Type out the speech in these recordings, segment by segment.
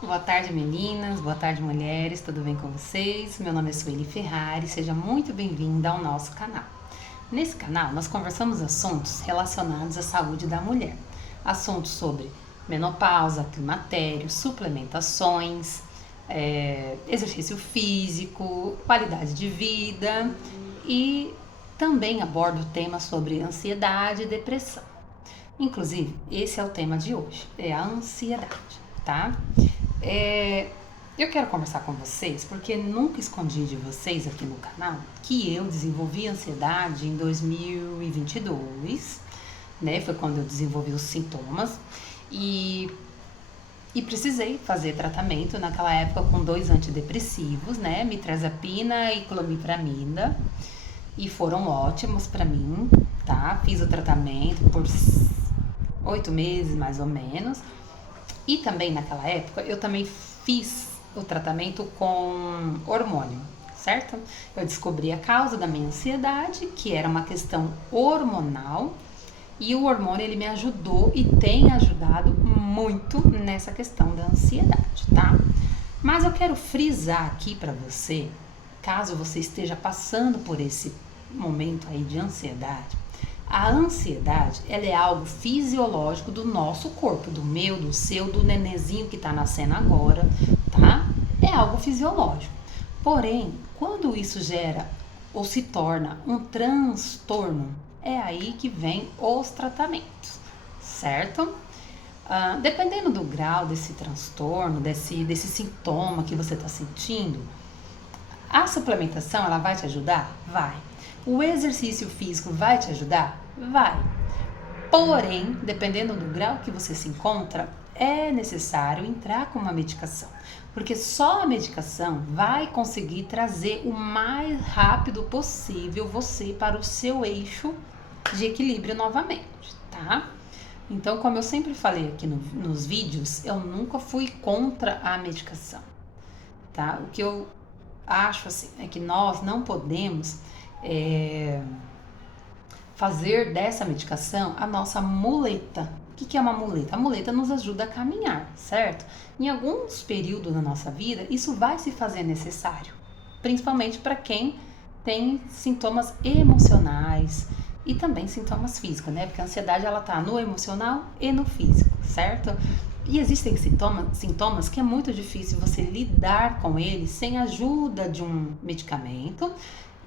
Boa tarde, meninas. Boa tarde, mulheres. Tudo bem com vocês? Meu nome é Sueli Ferrari. Seja muito bem-vinda ao nosso canal. Nesse canal, nós conversamos assuntos relacionados à saúde da mulher. Assuntos sobre menopausa, climatério, suplementações, exercício físico, qualidade de vida e também abordo temas sobre ansiedade e depressão. Inclusive, esse é o tema de hoje, é a ansiedade, tá? É, eu quero conversar com vocês porque nunca escondi de vocês aqui no canal que eu desenvolvi ansiedade em 2022, né? Foi quando eu desenvolvi os sintomas e, e precisei fazer tratamento naquela época com dois antidepressivos, né? Mitrazapina e clomipramida, e foram ótimos para mim, tá? Fiz o tratamento por 8 meses mais ou menos. E também naquela época eu também fiz o tratamento com hormônio, certo? Eu descobri a causa da minha ansiedade, que era uma questão hormonal, e o hormônio ele me ajudou e tem ajudado muito nessa questão da ansiedade, tá? Mas eu quero frisar aqui para você, caso você esteja passando por esse momento aí de ansiedade, a ansiedade, ela é algo fisiológico do nosso corpo, do meu, do seu, do nenenzinho que está nascendo agora, tá? É algo fisiológico. Porém, quando isso gera ou se torna um transtorno, é aí que vem os tratamentos, certo? Dependendo do grau desse transtorno, desse sintoma que você está sentindo, a suplementação, ela vai te ajudar? Vai. O exercício físico vai te ajudar? Vai. Porém, dependendo do grau que você se encontra, é necessário entrar com uma medicação, porque só a medicação vai conseguir trazer o mais rápido possível você para o seu eixo de equilíbrio novamente, tá? Então, como eu sempre falei aqui nos vídeos, eu nunca fui contra a medicação, tá? O que eu acho assim é que nós não podemos fazer dessa medicação a nossa muleta. O que é uma muleta? A muleta nos ajuda a caminhar, certo? Em alguns períodos da nossa vida, isso vai se fazer necessário, principalmente para quem tem sintomas emocionais e também sintomas físicos, né? Porque a ansiedade ela tá no emocional e no físico, certo? E existem sintomas que é muito difícil você lidar com eles sem a ajuda de um medicamento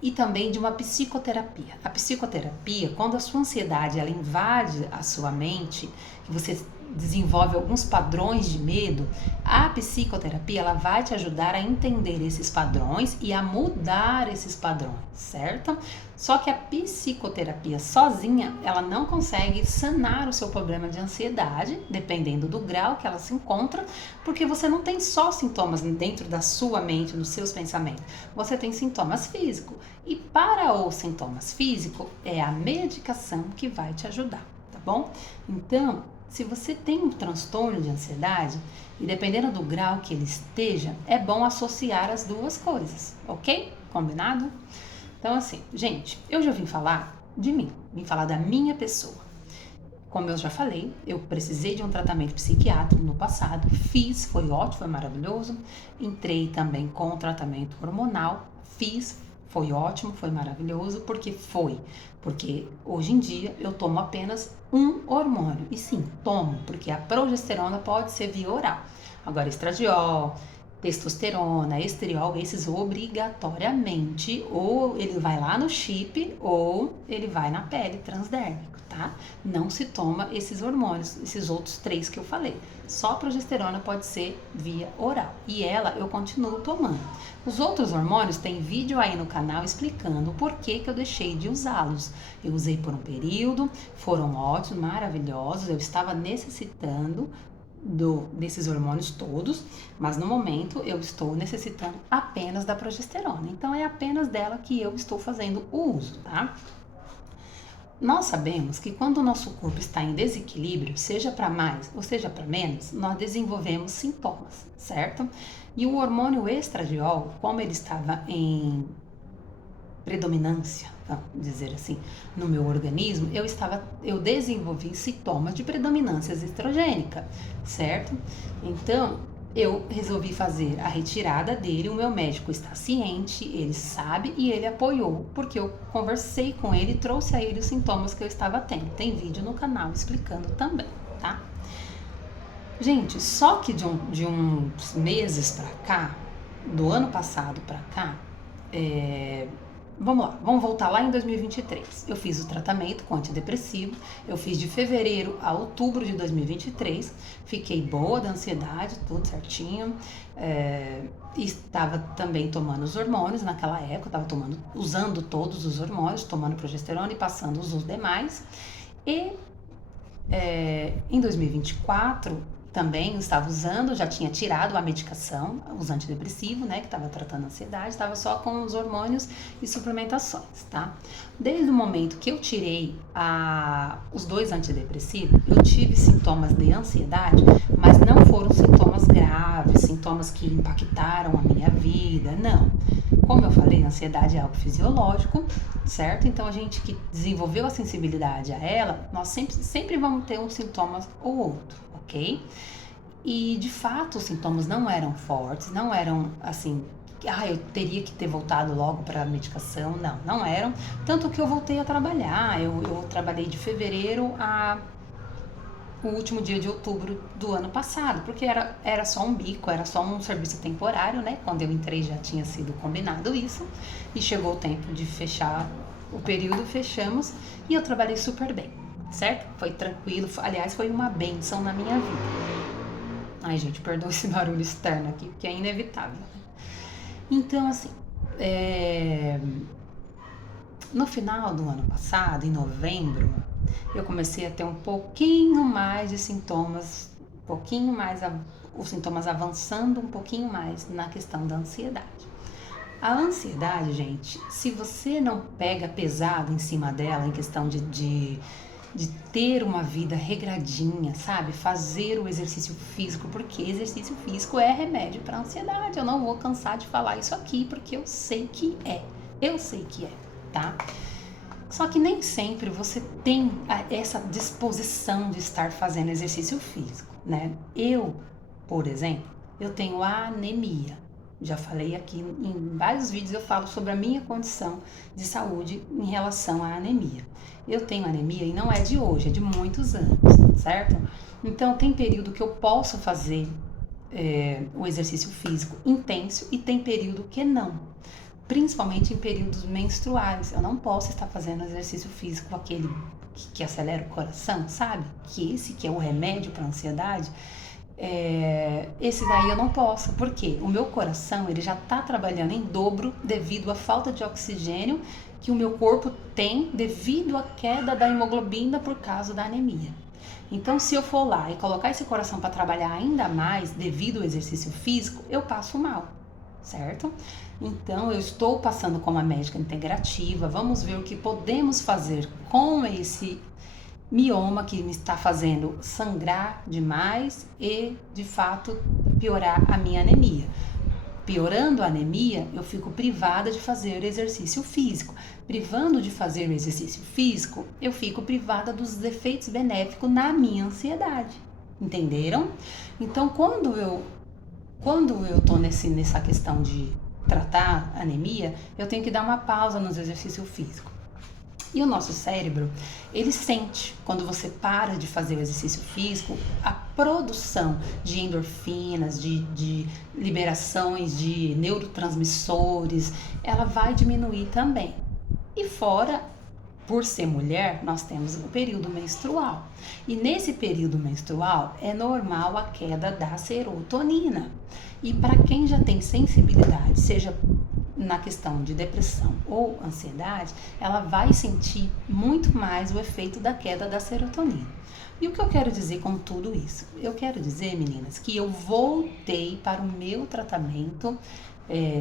e também de uma psicoterapia. A psicoterapia, quando a sua ansiedade ela invade a sua mente, que você desenvolve alguns padrões de medo, a psicoterapia ela vai te ajudar a entender esses padrões e a mudar esses padrões, certo? Só que a psicoterapia sozinha, ela não consegue sanar o seu problema de ansiedade, dependendo do grau que ela se encontra, porque você não tem só sintomas dentro da sua mente, nos seus pensamentos, você tem sintomas físicos. E para os sintomas físicos, é a medicação que vai te ajudar, tá bom? Então, se você tem um transtorno de ansiedade, e dependendo do grau que ele esteja, é bom associar as duas coisas, ok? Combinado? Então, assim, gente, eu já vim falar de mim, vim falar da minha pessoa. Como eu já falei, eu precisei de um tratamento psiquiátrico no passado, fiz, foi ótimo, foi maravilhoso. Entrei também com o tratamento hormonal, fiz, foi ótimo, foi maravilhoso, porque hoje em dia eu tomo apenas um hormônio. E sim, tomo, porque a progesterona pode ser via oral. Agora, estradiol, testosterona, estriol, esses obrigatoriamente, ou ele vai lá no chip, ou ele vai na pele transdérmico, tá? Não se toma esses hormônios, esses outros três que eu falei. Só a progesterona pode ser via oral. E ela eu continuo tomando. Os outros hormônios tem vídeo aí no canal explicando por que eu deixei de usá-los. Eu usei por um período, foram ótimos, maravilhosos, eu estava necessitando desses hormônios todos, mas no momento eu estou necessitando apenas da progesterona. Então é apenas dela que eu estou fazendo o uso, tá? Nós sabemos que quando o nosso corpo está em desequilíbrio, seja para mais ou seja para menos, nós desenvolvemos sintomas, certo? E o hormônio estradiol, como ele estava em predominância, vamos dizer assim, no meu organismo, eu desenvolvi sintomas de predominância estrogênica, certo? Então, eu resolvi fazer a retirada dele. O meu médico está ciente, ele sabe e ele apoiou, porque eu conversei com ele e trouxe a ele os sintomas que eu estava tendo. Tem vídeo no canal explicando também, tá? Gente, só que de uns meses pra cá, do ano passado pra cá, vamos lá, vamos voltar lá em 2023. Eu fiz o tratamento com antidepressivo, eu fiz de fevereiro a outubro de 2023, fiquei boa da ansiedade, tudo certinho, e estava também tomando os hormônios naquela época, estava usando todos os hormônios, tomando progesterona e passando os demais. E em 2024 também eu estava usando, já tinha tirado a medicação, os antidepressivos, né, que estava tratando a ansiedade, estava só com os hormônios e suplementações, tá? Desde o momento que eu tirei os 2 antidepressivos, eu tive sintomas de ansiedade, mas não foram sintomas graves, sintomas que impactaram a minha vida, não. Como eu falei, a ansiedade é algo fisiológico, certo? Então, a gente que desenvolveu a sensibilidade a ela, nós sempre vamos ter um sintoma ou outro, ok? E, de fato, os sintomas não eram fortes, não eram, assim, eu teria que ter voltado logo para a medicação, não eram. Tanto que eu voltei a trabalhar, eu trabalhei de fevereiro o último dia de outubro do ano passado, porque era só um bico, era só um serviço temporário, né? Quando eu entrei já tinha sido combinado isso, e chegou o tempo de fechar o período, fechamos, e eu trabalhei super bem, certo? Foi tranquilo, aliás, foi uma bênção na minha vida. Ai, gente, perdoa esse barulho externo aqui, porque é inevitável, né? Então, assim, no final do ano passado, em novembro, eu comecei a ter um pouquinho mais de sintomas, os sintomas avançando um pouquinho mais na questão da ansiedade. A ansiedade, gente, se você não pega pesado em cima dela, em questão de ter uma vida regradinha, sabe? Fazer o exercício físico, porque exercício físico é remédio para ansiedade. Eu não vou cansar de falar isso aqui, porque eu sei que é. Eu sei que é, tá? Só que nem sempre você tem essa disposição de estar fazendo exercício físico, né? Eu, por exemplo, eu tenho anemia. Já falei aqui em vários vídeos, eu falo sobre a minha condição de saúde em relação à anemia. Eu tenho anemia e não é de hoje, é de muitos anos, certo? Então, tem período que eu posso fazer o exercício físico intenso e tem período que não. Principalmente em períodos menstruais. Eu não posso estar fazendo exercício físico, aquele que acelera o coração, sabe? Que esse que é o remédio para a ansiedade. Esse daí eu não posso, porque o meu coração ele já está trabalhando em dobro devido à falta de oxigênio que o meu corpo tem devido à queda da hemoglobina por causa da anemia. Então, se eu for lá e colocar esse coração para trabalhar ainda mais devido ao exercício físico, eu passo mal, certo? Então, eu estou passando com uma médica integrativa, vamos ver o que podemos fazer com esse mioma que me está fazendo sangrar demais e, de fato, piorar a minha anemia. Piorando a anemia, eu fico privada de fazer exercício físico. Privando de fazer o exercício físico, eu fico privada dos efeitos benéficos na minha ansiedade. Entenderam? Então, quando eu tô nessa questão de tratar anemia, eu tenho que dar uma pausa nos exercícios físicos. E o nosso cérebro, ele sente, quando você para de fazer o exercício físico, a produção de endorfinas, de liberações de neurotransmissores, ela vai diminuir também. E fora, por ser mulher, nós temos o período menstrual. E nesse período menstrual, é normal a queda da serotonina. E para quem já tem sensibilidade, seja na questão de depressão ou ansiedade, ela vai sentir muito mais o efeito da queda da serotonina. E o que eu quero dizer com tudo isso? Eu quero dizer, meninas, que eu voltei para o meu tratamento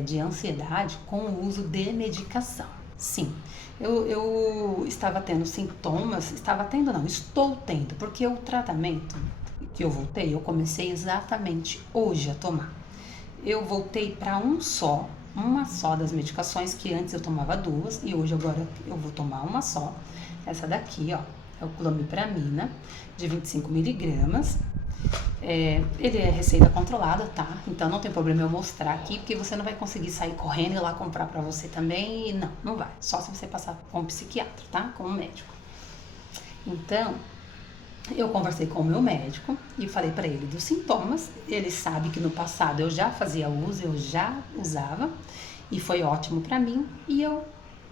de ansiedade com o uso de medicação. Sim, eu estava tendo sintomas, estou tendo, porque o tratamento que eu voltei, eu comecei exatamente hoje a tomar. Eu voltei para uma só das medicações, que antes eu tomava 2 e hoje agora eu vou tomar uma só. Essa daqui, ó, é o clomipramina de 25 miligramas. Ele é receita controlada, tá? Então não tem problema eu mostrar aqui, porque você não vai conseguir sair correndo e ir lá comprar pra você também. E não vai. Só se você passar com um psiquiatra, tá? Com um médico. Então, eu conversei com o meu médico e falei pra ele dos sintomas. Ele sabe que no passado eu já fazia uso, eu já usava. E foi ótimo pra mim. E eu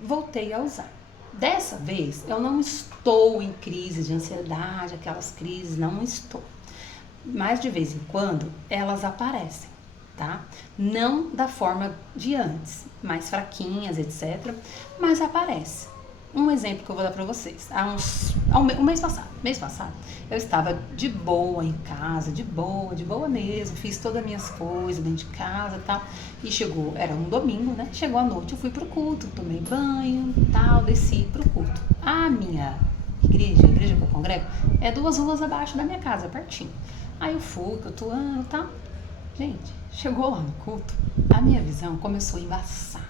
voltei a usar. Dessa vez, eu não estou em crise de ansiedade, aquelas crises, não estou. Mas de vez em quando elas aparecem, tá? Não da forma de antes, mais fraquinhas, etc. Mas aparece. Um exemplo que eu vou dar pra vocês. Um mês passado, eu estava de boa em casa, de boa mesmo. Fiz todas as minhas coisas dentro de casa e tal. E chegou, era um domingo, né? Chegou a noite, eu fui pro culto, tomei banho e tal, desci pro culto. A minha igreja, a igreja que eu congrego, é 2 ruas abaixo da minha casa, pertinho. Aí eu fui, cultuando e tal. Gente, chegou lá no culto, a minha visão começou a embaçar.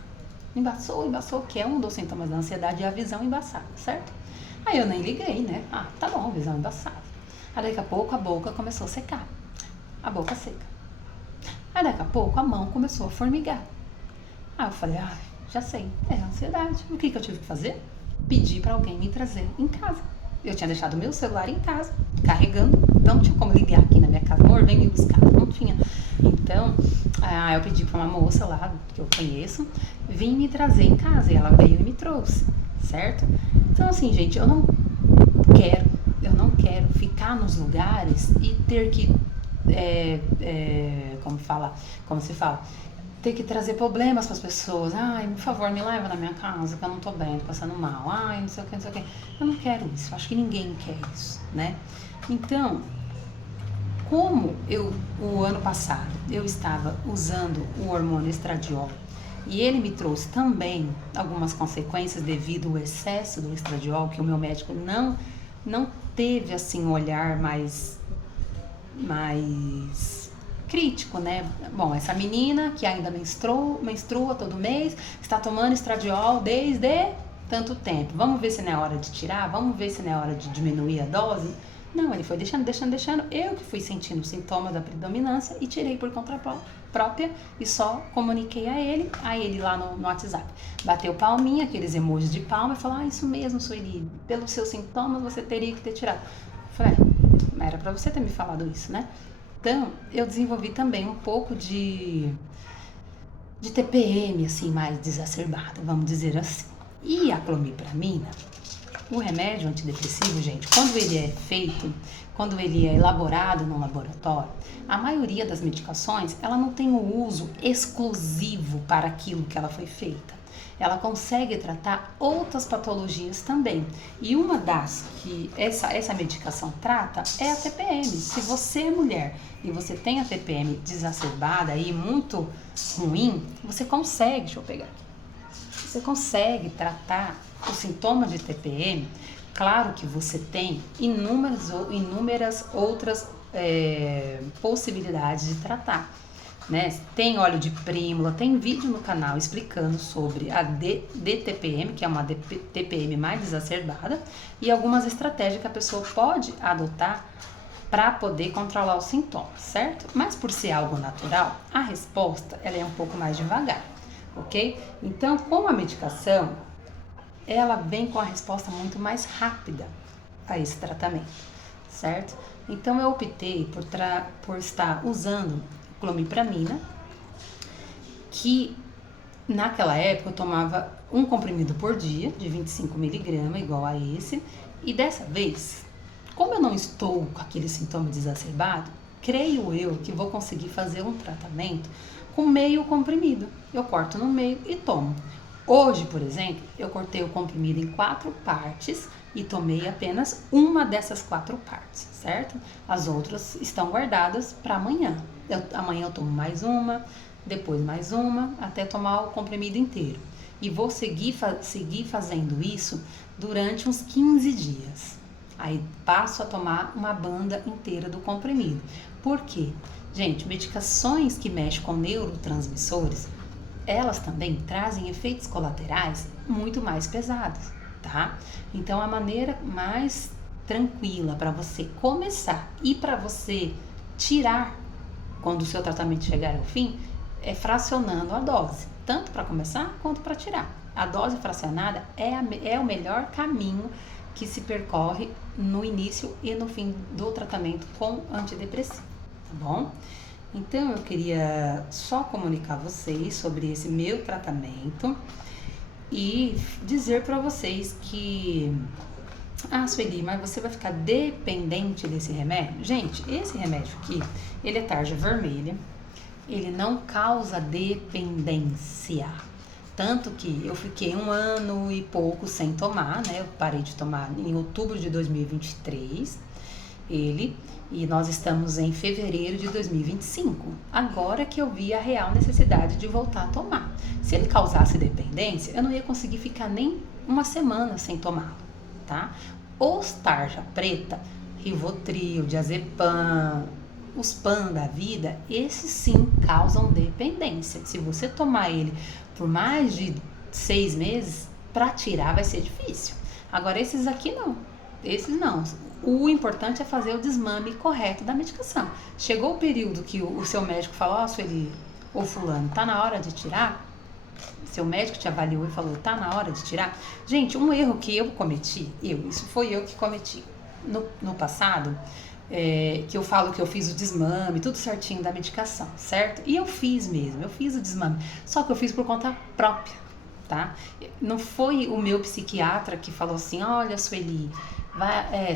Embaçou, que é um dos sintomas da ansiedade, é a visão embaçada, certo? Aí eu nem liguei, né? Tá bom, visão embaçada. Aí daqui a pouco a boca começou a secar. A boca seca. Aí daqui a pouco a mão começou a formigar. Aí eu falei, já sei, é ansiedade. O que eu tive que fazer? Pedir pra alguém me trazer em casa. Eu tinha deixado meu celular em casa, carregando, então não tinha como ligar aqui na minha casa, amor, vem me buscar, não tinha. Então, eu pedi pra uma moça lá, que eu conheço, vir me trazer em casa, e ela veio e me trouxe, certo? Então, assim, gente, eu não quero ficar nos lugares e ter que, como se fala? Ter que trazer problemas para as pessoas. Por favor, me leva na minha casa, que eu não tô bem, tô passando mal. Não sei o que, não sei o que. Eu não quero isso, eu acho que ninguém quer isso, né? Então, como o ano passado, eu estava usando o hormônio estradiol e ele me trouxe também algumas consequências devido ao excesso do estradiol, que o meu médico não teve, assim, um olhar mais crítico, né? Bom, essa menina que ainda menstrua todo mês, está tomando estradiol desde tanto tempo. Vamos ver se não é hora de tirar? Vamos ver se não é hora de diminuir a dose? Não, ele foi deixando. Eu que fui sentindo sintomas da predominância e tirei por conta própria e só comuniquei a ele lá no WhatsApp. Bateu palminha, aqueles emojis de palma e falou, isso mesmo, Sueli, pelos seus sintomas você teria que ter tirado. Eu falei, era pra você ter me falado isso, né? Então, eu desenvolvi também um pouco de TPM, assim, mais desacerbada, vamos dizer assim. E a clomipramina, o remédio antidepressivo, gente, quando ele é elaborado no laboratório, a maioria das medicações, ela não tem o uso exclusivo para aquilo que ela foi feita. Ela consegue tratar outras patologias também. E uma das que essa medicação trata é a TPM. Se você é mulher e você tem a TPM desacerbada e muito ruim, você consegue, deixa eu pegar aqui, você consegue tratar os sintomas de TPM. Claro que você tem inúmeras outras possibilidades de tratar. Né? Tem óleo de prímula, tem vídeo no canal explicando sobre a DTPM, que é uma TPM mais exacerbada, e algumas estratégias que a pessoa pode adotar para poder controlar os sintomas, certo? Mas por ser algo natural, a resposta ela é um pouco mais devagar, ok? Então, com a medicação, ela vem com a resposta muito mais rápida a esse tratamento, certo? Então, eu optei por estar usando clomipramina, que naquela época eu tomava um comprimido por dia, de 25 miligramas, igual a esse, e dessa vez, como eu não estou com aquele sintoma exacerbado, creio eu que vou conseguir fazer um tratamento com meio comprimido. Eu corto no meio e tomo. Hoje, por exemplo, eu cortei o comprimido em 4 partes e tomei apenas uma dessas 4 partes, certo? As outras estão guardadas para amanhã. Amanhã eu tomo mais uma, depois mais uma, até tomar o comprimido inteiro. E vou seguir fazendo isso durante uns 15 dias. Aí passo a tomar uma banda inteira do comprimido. Por quê? Gente, medicações que mexem com neurotransmissores, elas também trazem efeitos colaterais muito mais pesados, tá? Então, a maneira mais tranquila para você começar e para você tirar, quando o seu tratamento chegar ao fim, é fracionando a dose, tanto para começar quanto para tirar. A dose fracionada é o melhor caminho que se percorre no início e no fim do tratamento com antidepressivo, tá bom? Então eu queria só comunicar a vocês sobre esse meu tratamento e dizer para vocês que Sueli, mas você vai ficar dependente desse remédio? Gente, esse remédio aqui, ele é tarja vermelha, ele não causa dependência. Tanto que eu fiquei 1 ano e pouco sem tomar, né? Eu parei de tomar em outubro de 2023, e nós estamos em fevereiro de 2025. Agora que eu vi a real necessidade de voltar a tomar. Se ele causasse dependência, eu não ia conseguir ficar nem 1 semana sem tomá-lo, tá? Os tarja preta, Rivotril, Diazepam, os PAN da vida, esses sim causam dependência. Se você tomar ele por mais de 6 meses, para tirar vai ser difícil. Agora esses aqui não, esses não. O importante é fazer o desmame correto da medicação. Chegou o período que o seu médico falou, Sueli, ou fulano, tá na hora de tirar? Seu médico te avaliou e falou, tá na hora de tirar? Gente, um erro que eu cometi, isso foi eu que cometi no passado, que eu falo que eu fiz o desmame, tudo certinho da medicação, certo? E eu fiz mesmo, eu fiz o desmame, só que eu fiz por conta própria, tá? Não foi o meu psiquiatra que falou assim, olha, Sueli,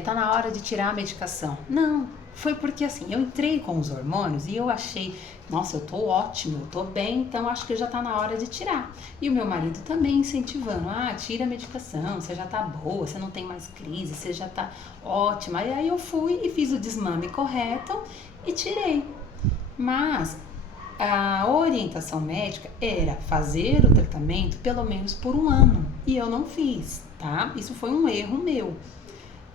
tá na hora de tirar a medicação. Não, foi porque assim, eu entrei com os hormônios e eu achei, nossa, eu tô ótimo, eu tô bem, então acho que já tá na hora de tirar. E o meu marido também incentivando, tira a medicação, você já tá boa, você não tem mais crise, você já tá ótima. E aí eu fui e fiz o desmame correto e tirei. Mas a orientação médica era fazer o tratamento pelo menos por 1 ano. E eu não fiz, tá? Isso foi um erro meu.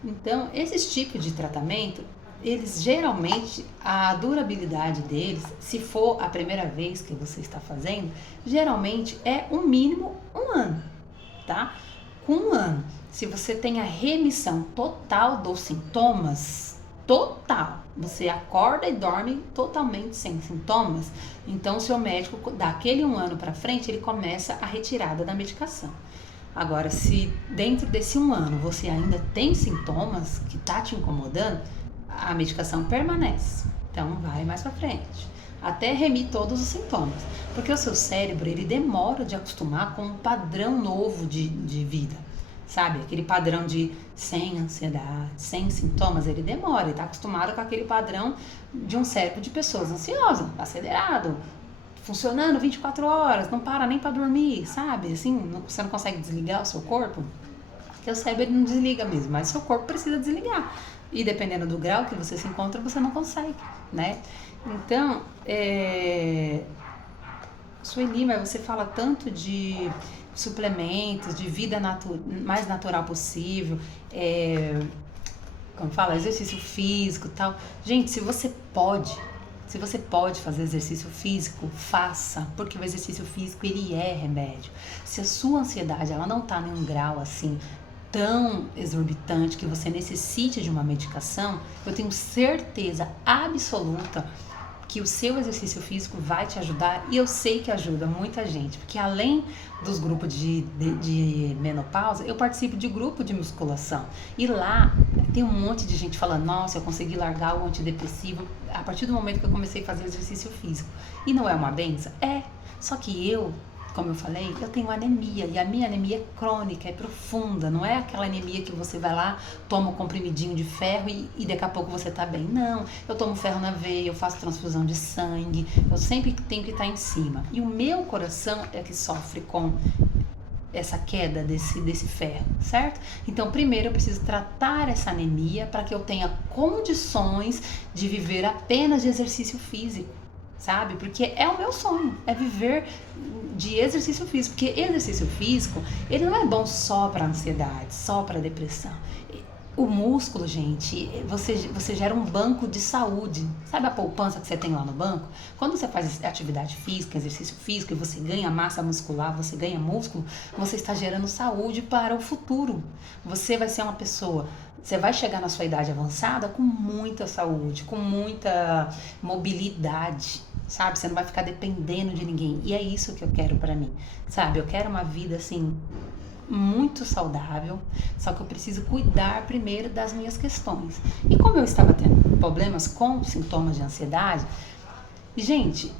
Então, esses tipos de tratamento, eles geralmente, a durabilidade deles, se for a primeira vez que você está fazendo, geralmente é um mínimo 1 ano, tá? Com 1 ano, se você tem a remissão total dos sintomas, total, você acorda e dorme totalmente sem sintomas, então o seu médico, daquele 1 ano para frente, ele começa a retirada da medicação. Agora, se dentro desse 1 ano você ainda tem sintomas que tá te incomodando, a medicação permanece. Então, vai mais pra frente, até remir todos os sintomas. Porque o seu cérebro, ele demora de acostumar com um padrão novo de vida. Sabe? Aquele padrão de sem ansiedade, sem sintomas, ele demora. Ele tá acostumado com aquele padrão de um cérebro de pessoas ansiosas, acelerado, funcionando 24 horas, não para nem para dormir, sabe? Assim, você não consegue desligar o seu corpo, porque o cérebro ele não desliga mesmo, mas o seu corpo precisa desligar. E dependendo do grau que você se encontra, você não consegue, né? Então, Sueli, mas você fala tanto de suplementos, de vida mais natural possível, como fala, exercício físico e tal. Gente, se você pode fazer exercício físico, faça, porque o exercício físico, ele é remédio. Se a sua ansiedade, ela não tá em um grau assim, tão exorbitante que você necessite de uma medicação, eu tenho certeza absoluta que o seu exercício físico vai te ajudar, e eu sei que ajuda muita gente, porque além dos grupos de menopausa, eu participo de grupo de musculação, e lá tem um monte de gente falando, nossa, eu consegui largar o antidepressivo a partir do momento que eu comecei a fazer exercício físico, e não é uma benção? Só que como eu falei, eu tenho anemia, e a minha anemia é crônica, é profunda, não é aquela anemia que você vai lá, toma um comprimidinho de ferro e daqui a pouco você tá bem. Não, eu tomo ferro na veia, eu faço transfusão de sangue, eu sempre tenho que estar em cima. E o meu coração é que sofre com essa queda desse ferro, certo? Então, primeiro eu preciso tratar essa anemia para que eu tenha condições de viver apenas de exercício físico, sabe? Porque é o meu sonho, é viver de exercício físico, porque exercício físico, ele não é bom só para ansiedade, só para depressão. O músculo, gente, você gera um banco de saúde. Sabe a poupança que você tem lá no banco? Quando você faz atividade física, exercício físico, e você ganha massa muscular, você ganha músculo, você está gerando saúde para o futuro. Você vai ser uma pessoa, você vai chegar na sua idade avançada com muita saúde, com muita mobilidade, sabe? Você não vai ficar dependendo de ninguém. E é isso que eu quero para mim, sabe? Eu quero uma vida assim muito saudável, só que eu preciso cuidar primeiro das minhas questões. E como eu estava tendo problemas com sintomas de ansiedade, gente,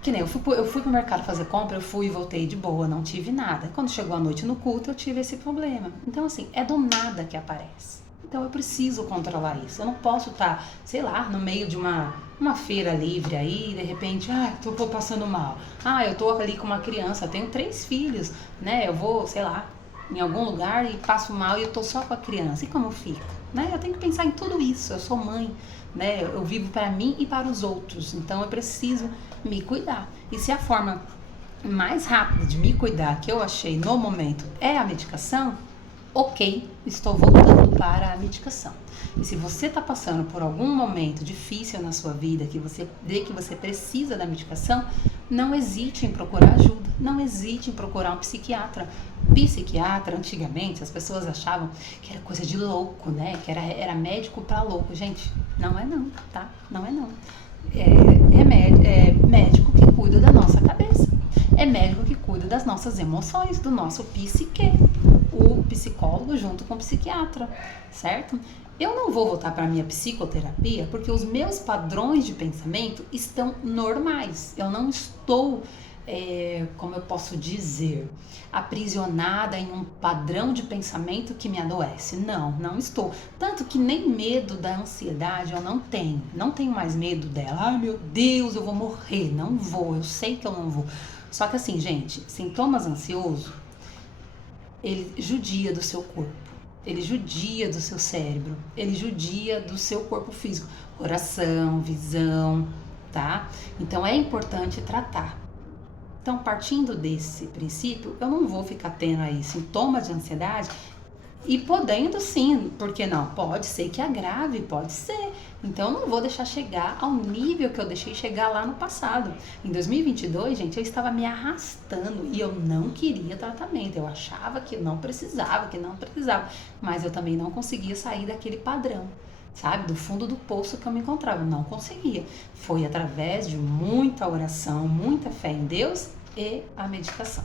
que nem eu fui pro mercado fazer compra, eu fui e voltei de boa, não tive nada. Quando chegou a noite no culto, eu tive esse problema. Então, assim, é do nada que aparece. Então, eu preciso controlar isso. Eu não posso estar, sei lá, no meio de uma feira livre aí, de repente, tô passando mal. Eu tô ali com uma criança, eu tenho 3 filhos, né? Eu vou, sei lá, em algum lugar e passo mal e eu tô só com a criança. E como fica? Né? Eu tenho que pensar em tudo isso. Eu sou mãe, né? Eu vivo para mim e para os outros. Então eu preciso me cuidar. E se a forma mais rápida de me cuidar que eu achei no momento é a medicação, ok, estou voltando para a medicação. E se você está passando por algum momento difícil na sua vida, que você vê que você precisa da medicação, não hesite em procurar ajuda, não hesite em procurar um psiquiatra. Psiquiatra, antigamente, as pessoas achavam que era coisa de louco, né? Que era médico para louco. Gente, não é não, tá? Não é não. É médico que cuida da nossa cabeça. É médico que cuida das nossas emoções, do nosso psique. O psicólogo junto com o psiquiatra, certo? Eu não vou voltar para a minha psicoterapia porque os meus padrões de pensamento estão normais. Eu não estou, como eu posso dizer, aprisionada em um padrão de pensamento que me adoece. Não, não estou. Tanto que nem medo da ansiedade eu não tenho. Não tenho mais medo dela. Ai, meu Deus, eu vou morrer. Não vou, eu sei que eu não vou. Só que assim, gente, sintomas ansiosos, ele judia do seu corpo, ele judia do seu cérebro, ele judia do seu corpo físico, coração, visão, tá? Então é importante tratar. Então, partindo desse princípio, eu não vou ficar tendo aí sintomas de ansiedade e podendo sim, porque não? Pode ser que agrave, pode ser. Então, eu não vou deixar chegar ao nível que eu deixei chegar lá no passado. Em 2022, gente, eu estava me arrastando e eu não queria tratamento. Eu achava que não precisava, mas eu também não conseguia sair daquele padrão, sabe? Do fundo do poço que eu me encontrava. Eu não conseguia. Foi através de muita oração, muita fé em Deus e a medicação.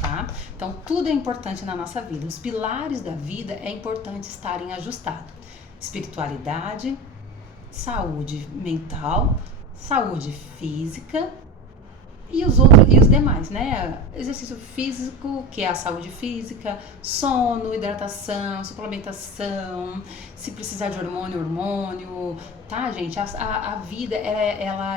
Tá? Então, tudo é importante na nossa vida. Os pilares da vida é importante estarem ajustados. Espiritualidade, saúde mental, saúde física e os demais, né? Exercício físico, que é a saúde física, sono, hidratação, suplementação, se precisar de hormônio, tá, gente? A vida, ela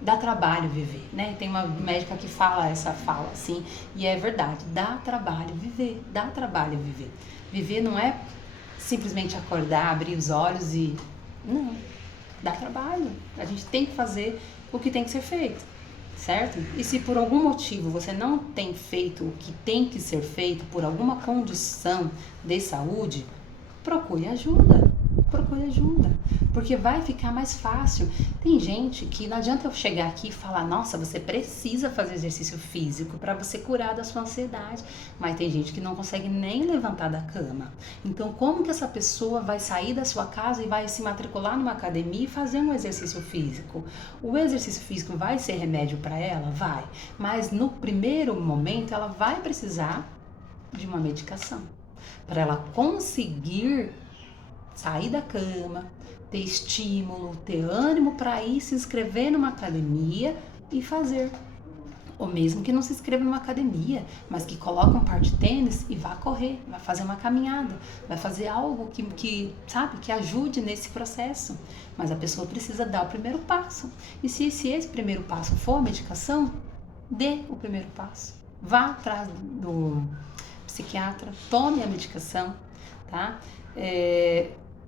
dá trabalho viver, né? Tem uma médica que fala essa fala assim, e é verdade, dá trabalho viver, dá trabalho viver. Viver não é simplesmente acordar, abrir os olhos e... Não, dá trabalho. A gente tem que fazer o que tem que ser feito. Certo? E se por algum motivo você não tem feito o que tem que ser feito por alguma condição de saúde, procure ajuda. Procure ajuda. Porque vai ficar mais fácil. Tem gente que não adianta eu chegar aqui e falar, nossa, você precisa fazer exercício físico para você curar da sua ansiedade. Mas tem gente que não consegue nem levantar da cama. Então, como que essa pessoa vai sair da sua casa e vai se matricular numa academia e fazer um exercício físico? O exercício físico vai ser remédio para ela? Vai. Mas no primeiro momento, ela vai precisar de uma medicação. Para ela conseguir sair da cama, ter estímulo, ter ânimo para ir se inscrever numa academia e fazer. Ou mesmo que não se inscreva numa academia, mas que coloque um par de tênis e vá correr, vai fazer uma caminhada, vai fazer algo que ajude nesse processo. Mas a pessoa precisa dar o primeiro passo. E se esse primeiro passo for a medicação, dê o primeiro passo. Vá atrás do psiquiatra, tome a medicação, tá?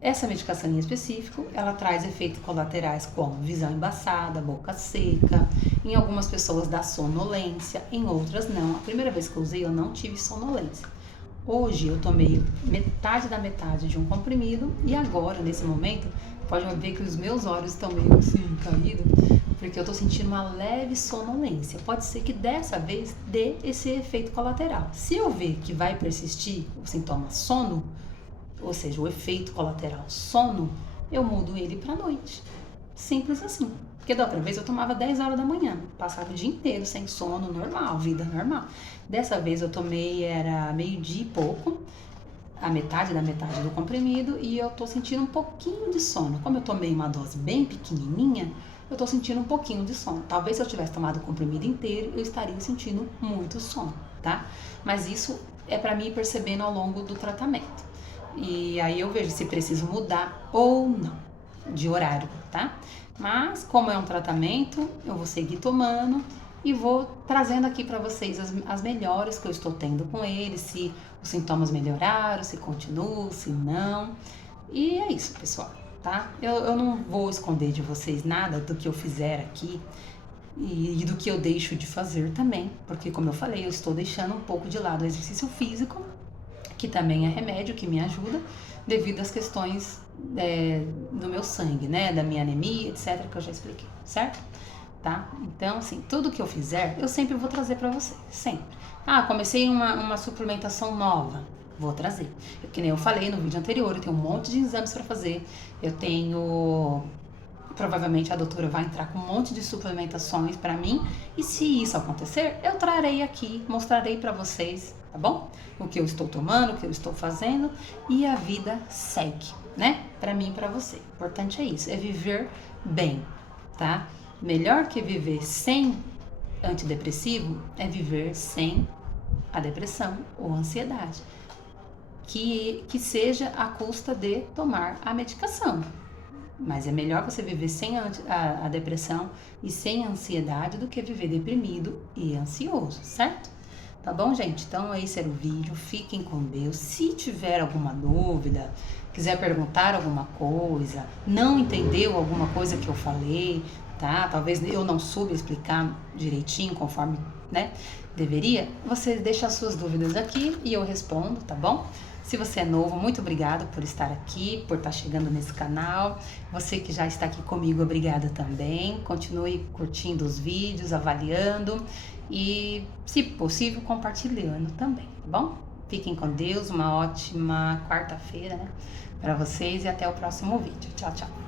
Essa medicação em específico, ela traz efeitos colaterais como visão embaçada, boca seca, em algumas pessoas dá sonolência, em outras não. A primeira vez que eu usei eu não tive sonolência. Hoje eu tomei metade da metade de um comprimido e agora, nesse momento, pode ver que os meus olhos estão meio assim caídos, porque eu tô sentindo uma leve sonolência. Pode ser que dessa vez dê esse efeito colateral. Se eu ver que vai persistir o sintoma sono, ou seja, o efeito colateral sono, eu mudo ele para noite. Simples assim. Porque da outra vez eu tomava 10 horas da manhã, passava o dia inteiro sem sono, normal, vida normal. Dessa vez eu tomei, era meio-dia e pouco, a metade da metade do comprimido, e eu tô sentindo um pouquinho de sono. Como eu tomei uma dose bem pequenininha, eu tô sentindo um pouquinho de sono. Talvez se eu tivesse tomado o comprimido inteiro, eu estaria sentindo muito sono, tá? Mas isso é para mim ir percebendo ao longo do tratamento. E aí eu vejo se preciso mudar ou não de horário, tá? Mas como é um tratamento, eu vou seguir tomando e vou trazendo aqui para vocês as melhoras que eu estou tendo com ele, se os sintomas melhoraram, se continuam, se não. E é isso, pessoal, tá? Eu não vou esconder de vocês nada do que eu fizer aqui e do que eu deixo de fazer também, porque como eu falei, eu estou deixando um pouco de lado o exercício físico, que também é remédio, que me ajuda, devido às questões do meu sangue, né, da minha anemia, etc, que eu já expliquei, certo? Tá? Então, assim, tudo que eu fizer, eu sempre vou trazer para vocês, sempre. Ah, comecei uma suplementação nova, vou trazer. Que nem eu falei no vídeo anterior, eu tenho um monte de exames para fazer, eu tenho... Provavelmente a doutora vai entrar com um monte de suplementações para mim, e se isso acontecer, eu trarei aqui, mostrarei para vocês, tá bom? O que eu estou tomando, o que eu estou fazendo, e a vida segue, né? Para mim e para você. O importante é isso, é viver bem, tá? Melhor que viver sem antidepressivo é viver sem a depressão ou a ansiedade, que seja à custa de tomar a medicação. Mas é melhor você viver sem a depressão e sem a ansiedade do que viver deprimido e ansioso, certo? Tá bom, gente? Então esse era o vídeo. Fiquem com Deus. Se tiver alguma dúvida, quiser perguntar alguma coisa, não entendeu alguma coisa que eu falei, tá? Talvez eu não soube explicar direitinho conforme, né, deveria, você deixa as suas dúvidas aqui e eu respondo, tá bom? Se você é novo, muito obrigada por estar aqui, por estar chegando nesse canal. Você que já está aqui comigo, obrigada também. Continue curtindo os vídeos, avaliando e, se possível, compartilhando também, tá bom? Fiquem com Deus, uma ótima quarta-feira, né, para vocês e até o próximo vídeo. Tchau, tchau.